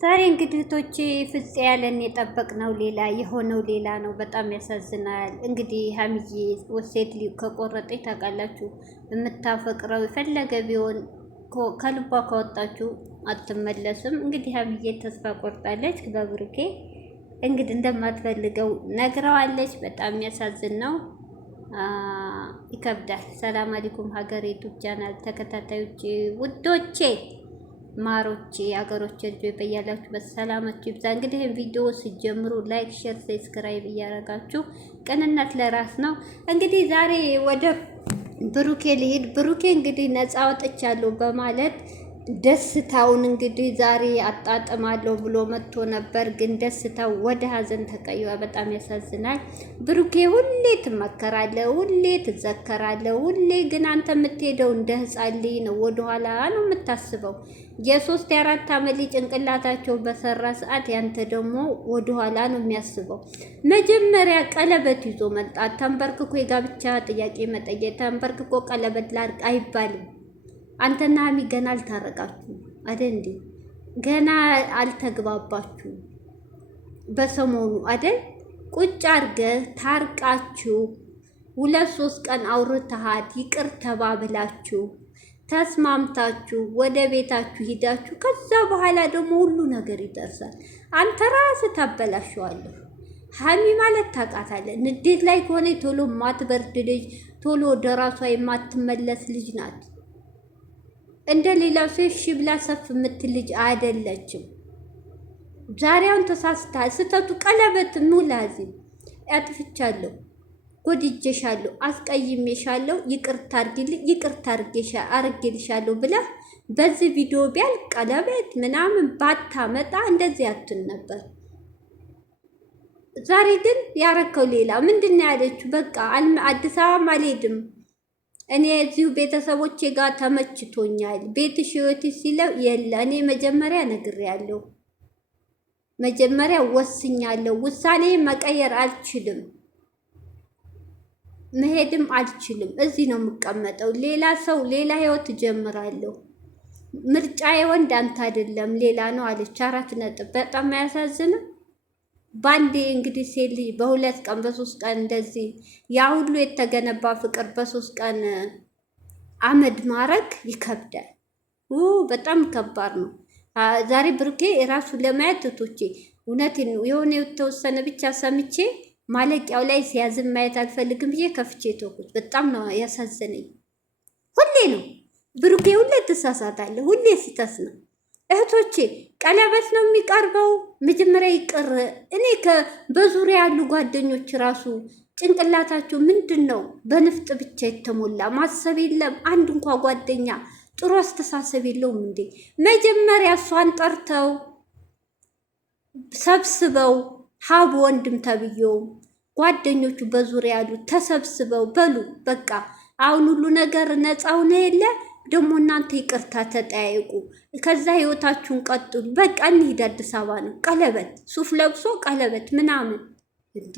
ዛሬ እንግዲህ ቶቼ ፍፄ ያለን የጠበቅነው ሌላ የሆነው ሌላ ነው። በጣም ያሳዝናል። እንግዲህ ሀሚዬ ሴት ልጅ ከቆረጠች ታውቃላችሁ፣ የምታፈቅረው የፈለገ ቢሆን ከልቧ ካወጣችሁ አትመለስም። እንግዲህ ሀሚዬ ተስፋ ቆርጣለች በብሩኬ እንግዲህ እንደማትፈልገው ነግረዋለች። በጣም የሚያሳዝን ነው። ይከብዳል። ሰላም አለይኩም ሀገሬ ዩቲዩብ ቻናል ተከታታዮች ውዶቼ ማሮቼ አገሮቼ ልጆች በያላችሁ በሰላማችሁ ይብዛ። እንግዲህ ቪዲዮ ሲጀምሩ ላይክ፣ ሼር፣ ሰብስክራይብ እያደረጋችሁ ቅንነት ለራስ ነው። እንግዲህ ዛሬ ወደ ብሩኬ ልሄድ። ብሩኬ እንግዲህ ነፃ ወጥቻለሁ በማለት ደስታውን እንግዲህ ዛሬ አጣጥማለሁ ብሎ መጥቶ ነበር። ግን ደስታው ወደ ሀዘን ተቀይሯል። በጣም ያሳዝናል። ብሩኬ ሁሌ ትመከራለህ፣ ሁሌ ትዘከራለህ፣ ሁሌ ግን አንተ የምትሄደው እንደ ሕፃን ልጅ ነው። ወደኋላ ነው የምታስበው። የ3 የ4 ዓመት ልጅ ጭንቅላታቸው በሰራ ሰዓት ያንተ ደግሞ ወደኋላ ነው የሚያስበው። መጀመሪያ ቀለበት ይዞ መምጣት፣ ተንበርክኮ የጋብቻ ጥያቄ መጠየቅ፣ ተንበርክኮ ቀለበት ላድርግ አይባልም። አንተና ሀሚ ገና አልታረቃችሁ አይደል እንዴ? ገና አልተግባባችሁ በሰሞኑ አይደል? ቁጭ አድርገህ ታርቃችሁ 2-3 ቀን አውርተሃት ይቅር ተባብላችሁ ተስማምታችሁ ወደ ቤታችሁ ሂዳችሁ ከዛ በኋላ ደግሞ ሁሉ ነገር ይደርሳል። አንተ ራስህ ታበላሸዋለህ። ሀሚ ማለት ታውቃታለህ። ንዴት ላይ ከሆነ ቶሎ ማትበርድ ልጅ፣ ቶሎ ወደ ራሷ የማትመለስ ልጅ ናት። እንደ ሌላው ሴት ብላ ሰፍ የምትል ልጅ አይደለችም። ዛሬውን ተሳስታ ስተቱ ቀለበት ሙላዚ አጥፍቻለሁ፣ ጎድጄሻለሁ፣ አስቀይሜሻለሁ፣ ይቅርታ አድርጊልኝ፣ ይቅርታ አድርጌልሻለሁ ብላ በዚህ ቪዲዮ ቢያል ቀለበት ምናምን ባታመጣ እንደዚህ አትል ነበር። ዛሬ ግን ያረከው ሌላ ምንድን ነው ያለችው? በቃ አዲስ አበባ አልሄድም እኔ እዚሁ ቤተሰቦቼ ጋር ተመችቶኛል። ቤትሽ ህይወትሽ ሲለው የለ እኔ መጀመሪያ ነግሬያለሁ፣ መጀመሪያ ወስኛለሁ፣ ውሳኔ መቀየር አልችልም፣ መሄድም አልችልም፣ እዚህ ነው የምቀመጠው፣ ሌላ ሰው ሌላ ህይወት እጀምራለሁ፣ ምርጫዬ ወንድ አንተ አይደለም ሌላ ነው አለች። 4 ነጥብ። በጣም አያሳዝንም? ባንዴ እንግዲህ ሴት ልጅ በ2 ቀን በ3 ቀን እንደዚህ ያ ሁሉ የተገነባ ፍቅር በ3 ቀን አመድ ማረግ ይከብዳል። በጣም ከባድ ነው። ዛሬ ብሩኬ የራሱን ለማየት እህቶቼ እውነቴን ነው የሆነ የተወሰነ ብቻ ሰምቼ ማለቂያው ላይ ሲያዝም ማየት አልፈልግም ብዬ ከፍቼ ተውኩት። በጣም ነው ያሳዘነኝ። ሁሌ ነው ብሩኬ፣ ሁሌ ትሳሳታለህ፣ ሁሌ ስተስ ነው። እህቶቼ ቀለበት ነው የሚቀርበው። መጀመሪያ ይቅር። እኔ በዙሪያ ያሉ ጓደኞች ራሱ ጭንቅላታቸው ምንድን ነው? በንፍጥ ብቻ የተሞላ ማሰብ የለም። አንድ እንኳ ጓደኛ ጥሩ አስተሳሰብ የለውም እንዴ? መጀመሪያ እሷን ጠርተው ሰብስበው ሀብ ወንድም ተብዬው ጓደኞቹ በዙሪያ ያሉ ተሰብስበው በሉ በቃ አሁን ሁሉ ነገር ነፃ ሆነ የለ ደግሞ እናንተ ይቅርታ ተጠያይቁ፣ ከዛ ህይወታችሁን ቀጥሉ። በቃ እንሂድ አዲስ አበባ ነው። ቀለበት ሱፍ ለብሶ ቀለበት ምናምን እንዴ!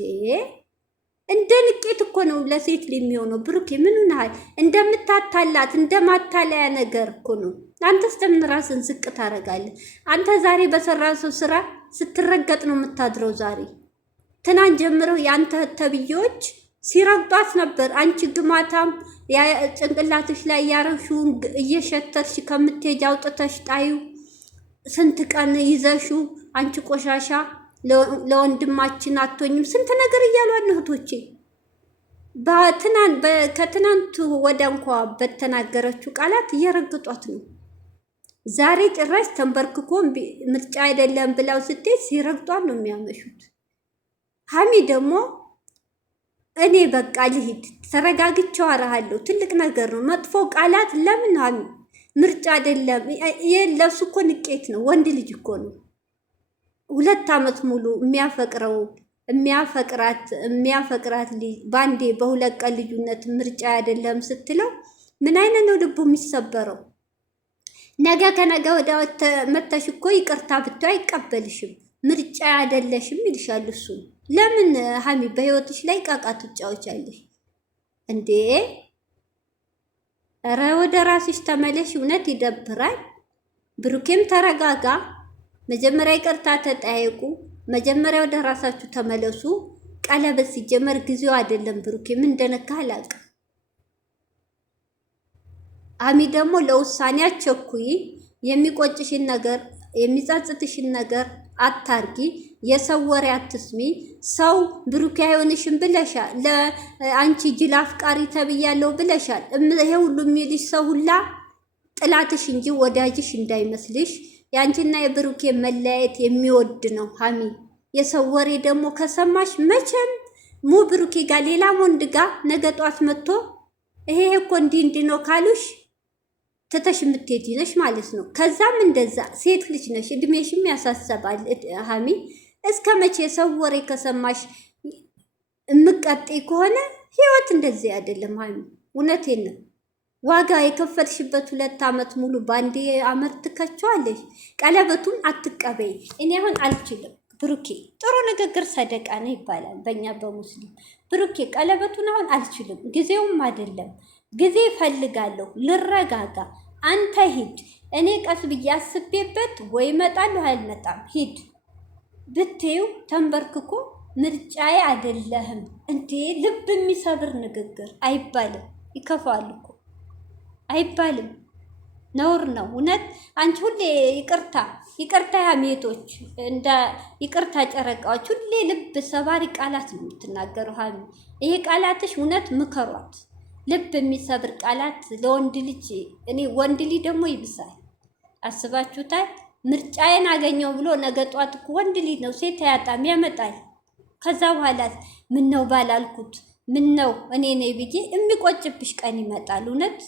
እንደ ንቄት እኮ ነው ለሴት የሚሆነው። ብሩኬ ምን ሆነሃል? እንደምታታላት እንደማታለያ ነገር እኮ ነው። አንተስ ለምን ራስን ዝቅ ታደርጋለህ? አንተ ዛሬ በሰራሰው ስራ ስትረገጥ ነው የምታድረው። ዛሬ ትናንት ጀምረው የአንተ ተብዬዎች ሲረግጧት ነበር። አንቺ ግማታም ጭንቅላትሽ ላይ ያረግሽውን እየሸተትሽ ከምትሄጅ አውጥተሽ ጣዩ። ስንት ቀን ይዘሹ አንቺ ቆሻሻ፣ ለወንድማችን አትሆኝም፣ ስንት ነገር እያሏን እህቶቼ። ከትናንቱ ወደ እንኳ በተናገረችው ቃላት እየረግጧት ነው። ዛሬ ጭራሽ ተንበርክኮ ምርጫ አይደለም ብለው ስትሄድ ሲረግጧት ነው የሚያመሹት። ሀሚ ደግሞ እኔ በቃ ልሂድ፣ ተረጋግቼው አወራሃለሁ፣ ትልቅ ነገር ነው። መጥፎ ቃላት ለምን ሀሚ? ምርጫ አይደለም ይሄ። ለሱ እኮ ንቄት ነው። ወንድ ልጅ እኮ ነው 2 ዓመት ሙሉ የሚያፈቅራት ልጅ ባንዴ በ2 ቀን ልዩነት ምርጫ አይደለም ስትለው ምን አይነት ነው ልቡ የሚሰበረው? ነገ ከነገ ወዲያ መተሽ እኮ ይቅርታ ብታይ አይቀበልሽም። ምርጫ አይደለሽም ይልሻል እሱ። ለምን ሀሚ በህይወትሽ ላይ ቃቃ ትጫወቻለሽ እንዴ? ኧረ ወደ ራስሽ ተመለሽ። እውነት ይደብራል። ብሩኬም ተረጋጋ። መጀመሪያ ይቅርታ ተጠያየቁ። መጀመሪያ ወደ ራሳችሁ ተመለሱ። ቀለበት ሲጀመር ጊዜው አይደለም። ብሩኬ ምን እንደነካህ አላውቅም። አሚ ደግሞ ለውሳኔ አትቸኩይ። የሚቆጭሽን ነገር የሚጸጽትሽን ነገር አታርጊ። የሰው ወሬ አትስሚ። ሰው ብሩኬ አይሆንሽም ብለሻል። ለአንቺ ጅል አፍቃሪ ተብያለሁ ብለሻል። ይሄ ሁሉ የሚልሽ ሰው ሁላ ጥላትሽ እንጂ ወዳጅሽ እንዳይመስልሽ። የአንቺና የብሩኬ መለያየት የሚወድ ነው ሀሚ። የሰው ወሬ ደግሞ ከሰማሽ መቼም ብሩኬ ጋር ሌላ ወንድ ጋር ነገ ጧት መጥቶ ይሄ እኮ እንዲህ ነው ካሉሽ ትተሽ የምትሄጂ ነሽ ማለት ነው። ከዛም እንደዛ ሴት ልጅ ነሽ፣ እድሜሽም ያሳሰባል ሀሚ። እስከ መቼ ሰው ወሬ ከሰማሽ የምትቀጥይ ከሆነ ህይወት እንደዚህ አይደለም ሀሚ። እውነቴን ነው። ዋጋ የከፈልሽበት 2 ዓመት ሙሉ ባንዴ አመር ትከቸዋለሽ። ቀለበቱን አትቀበይ። እኔ አሁን አልችልም ብሩኬ። ጥሩ ንግግር ሰደቃ ነው ይባላል በእኛ በሙስሊም። ብሩኬ ቀለበቱን አሁን አልችልም፣ ጊዜውም አይደለም። ጊዜ ፈልጋለሁ፣ ልረጋጋ። አንተ ሂድ፣ እኔ ቀስ ብዬ አስቤበት ወይ እመጣለሁ አልመጣም ሂድ ብትይው ተንበርክኮ ምርጫዬ አይደለህም እንዴ! ልብ የሚሰብር ንግግር አይባልም። ይከፋል እኮ አይባልም። ነውር ነው እውነት። አንቺ ሁሌ ይቅርታ ያሜቶች እንደ ይቅርታ ጨረቃዎች ሁሌ ልብ ሰባሪ ቃላት ነው የምትናገሩ ሀሚ። ይሄ ቃላትሽ እውነት ምከሯት። ልብ የሚሰብር ቃላት ለወንድ ልጅ ወንድ ልጅ ደግሞ ይብሳል። አስባችሁታል? ምርጫዬን አገኘው ብሎ ነገ ጧት ወንድ ልጅ ነው ሴት አያጣም ያመጣል። ከዛ በኋላ ምን ነው ባላልኩት ምን ነው እኔ ነኝ ብዬ የሚቆጭብሽ ቀን ይመጣል እውነት።